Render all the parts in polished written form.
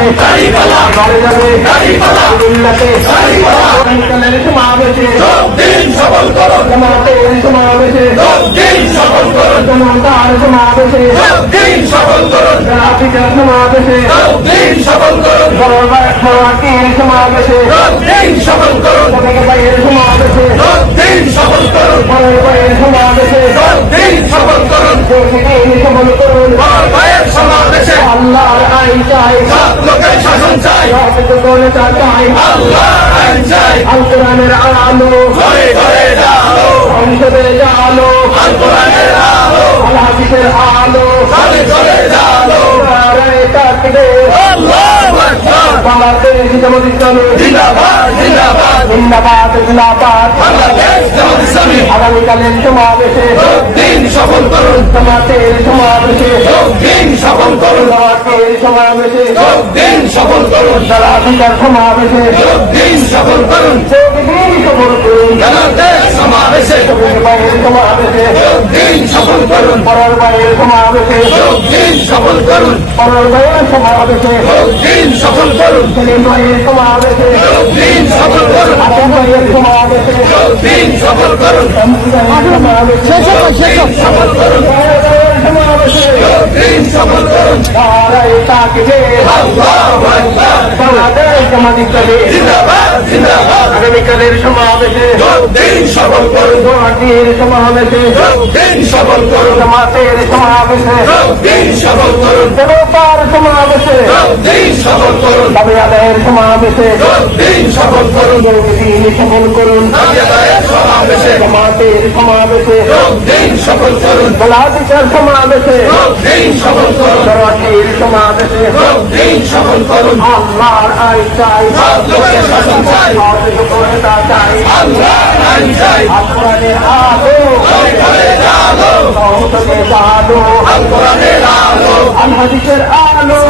যাবে ঘরে যাবে মিল্লাতে আগামীকালের সমাবেশে জামাতের সমাবেশে জনতার সমাবেশে ট্রাফিকের সমাবেশে বড়বাটির সমাবেশে পতাকা ভাইয়ের সমাবেশে বড় ভাইয়ের সমাবেশে সফল করুন আল্লাহর আইন চাই লোকের শাসন চাই চাই আল কোরআনের আলো সংসদে আলো আল কোরআনের আলো আল হাদিসের আলো বাংলাদেশ জামাত ইসলামী জিন্দাবাদ আগামীকালের সমাবেশে সফল করুন জামাতের সমাবেশে সফল করুন জামাতের সমাবেশে সফল করুন ট্রাফিকের সমাবেশে সফল করুন সফল করুন জামাতের সমাবেশে ভাইয়ের সমাবেশে সফল করুন পরের ভাইয়ের সমাবেশে সফল করুন পরের ভাইয়ের সমাবেশে সফল করুন সেলিম ভাইয়ের সমাবেশে সফল করুন আসাম ভাইয়ের সমাবেশে সফল করুন সফল করুন সফল করুন বাংলাদেশ জামাত ইসলামী আগামীকালের সমাবেশে সফল করুন গুয়াহাটির সমাবেশে সফল করুন জামাতের সমাবেশে সফল করুন জনতার সমাবেশে সফল করুন দাবি আদায়ের সমাবেশে সফল করুন সফল করুন জামাতের সমাবেশে সফল করুন গোলাদিকার সমাবেশে সফল করুন গুয়াহাটির সমাবেশে সফল করুন আল্লাহর আইন চাই লোকের শাসন চাই আল্লাহর আইন চাই আল কোরআনের আলো সংসদে আলো আল কোরআনের আলো আল হাদিসের আলো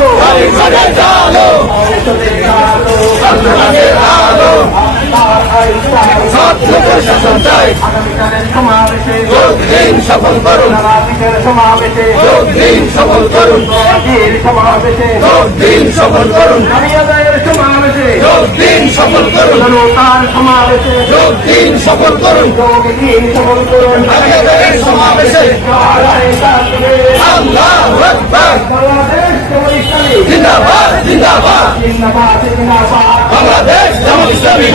সংসদে আলো আল কোরআনের আলো আল্লাহর আইন চাই লোকের শাসন চাই আগামীকালের সমাবেশে সফল করুন ট্রাফিকের সমাবেশে সফল করুন সমাবেশে সফল করুন দাবিআদায়ের সমাবেশে সফল করুন জনতার সমাবেশে সফল করুন সফল করুন দাবিআদায়ের সমাবেশে আল্লাহু আকবার বাংলাদেশ জামাত ইসলামী জিন্দাবাদ বাংলাদেশ জামাত ইসলামী